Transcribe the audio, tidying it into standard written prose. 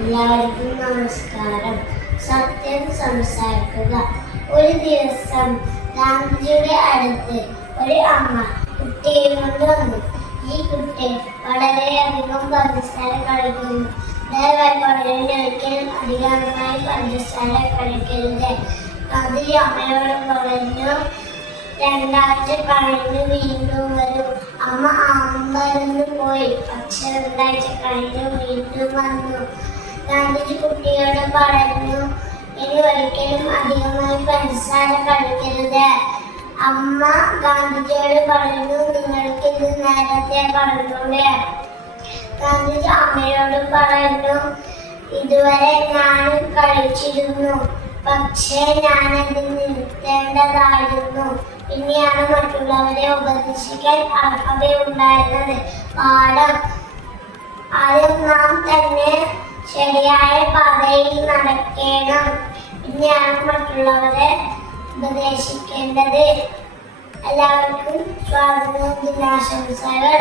എല്ലാവർക്കും നമസ്കാരം. സത്യം സംസാരിക്കുക. ഒരു ദിവസം ഗാന്ധിജിയുടെ അടുത്ത് ഒരു അമ്മ കുട്ടിയെ കൊണ്ട് വന്നു. ഈ കുട്ടി വളരെയധികം പഞ്ചസാര കഴിക്കുന്നു. ദയവായി പറയുന്ന ഒരിക്കലും അധികമായി പഞ്ചസാര കഴിക്കരുത്. ഗാന്ധിജി അമ്മയോട് പറഞ്ഞു, രണ്ടാഴ്ച കഴിഞ്ഞ് വീണ്ടും വരും. അമ്മ അമ്പരന്ന് പോയി. പക്ഷെ രണ്ടാഴ്ച കഴിഞ്ഞ് വീണ്ടും വന്നു. ഗാന്ധിജി കുട്ടിയോട് പറഞ്ഞു, ഇനി ഒരിക്കലും അധികമായി പഞ്ചസാര കഴിക്കരുത്. അമ്മ ഗാന്ധിജിയോട് പറഞ്ഞു, നിങ്ങൾക്ക് ഇത് നേരത്തെ പറഞ്ഞൂടെ. ഗാന്ധിജി അമ്മയോട് പറഞ്ഞു, ഇതുവരെ ഞാനും കഴിച്ചിരുന്നു, പക്ഷേ ഞാനത് നിർത്തേണ്ടതായിരുന്നു. പിന്നെയാണ് മറ്റുള്ളവരെ ഉപദേശിക്കാൻ അർഹതയുണ്ടായിരുന്നത്. പാഠം: ആദ്യം നാം തന്നെ ശരിയായ പാതയിൽ നടക്കണം, പിന്നെയാണ് മറ്റുള്ളവരെ ഉപദേശിക്കേണ്ടത്. എല്ലാവർക്കും സ്വാതന്ത്ര്യ ദിനാശംസകൾ.